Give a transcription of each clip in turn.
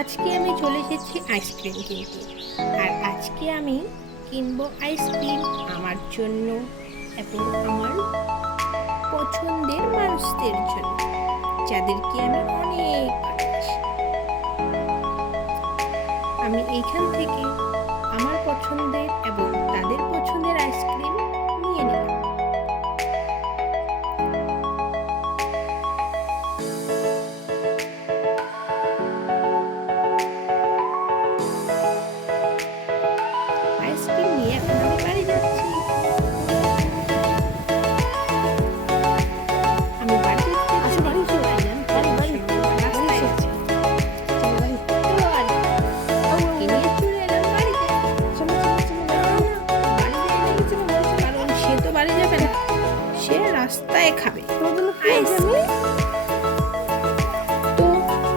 আজকে আমি চলে এসেছি আইসক্রিম কিনতে। আর আজকে আমি কিনবো আইসক্রিম আমার জন্য এবং আমার পছন্দের মানুষদের জন্য, যাদেরকে আমি অনেক ভালোবাসি। আমি এইখান থেকে আমার পছন্দের এবং তাদের পছন্দের আইসক্রিম নিয়ে নিলাম। আইসক্রিম নিয়ে এখন আমি বাড়ি যাচ্ছি। আমি বাড়ি সে রাস্তায় খাবে। তো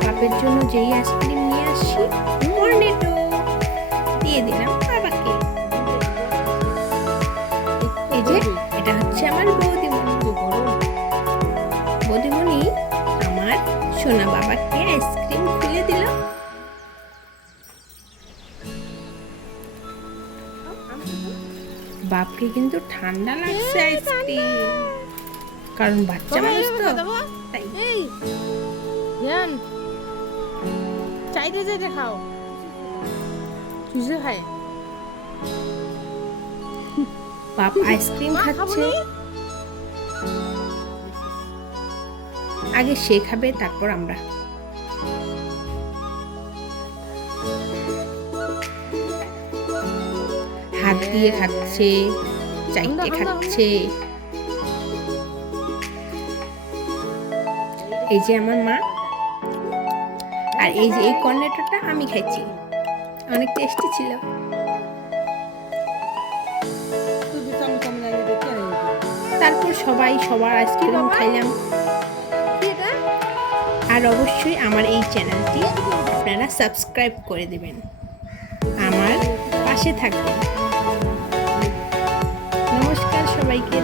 বাপের জন্য যেই আইসক্রিম নিয়ে আসি কর্নেটো দিয়ে দিলাম বাবাকে। এই যে এটা হচ্ছে আমার বৌদিমণি আমার সোনা বাবাকে আইসক্রিম খুলে দিল। বাপকে কিন্তু ঠান্ডা লাগছে আইসক্রিম, কারণ বাচ্চা মানুষ তো তাই। চাইতে চাইতে খাও, চুষে খায়। বাপ আইসক্রিম খাচ্ছে, আগে সে খাবে তারপর আমরা। হাত দিয়ে খাচ্ছে, চাইতে খাচ্ছে। এই যে আমার মা, আর এই যে এই কর্নেটোটা আমি খাইছি, অনেক টেস্টি ছিল। তারপর সবাই সবার আইসক্রিম খাইলাম। আর অবশ্যই আমার এই চ্যানেলটি আপনারা সাবস্ক্রাইব করে দেবেন, আমার পাশে থাকবেন। নমস্কার সবাইকে।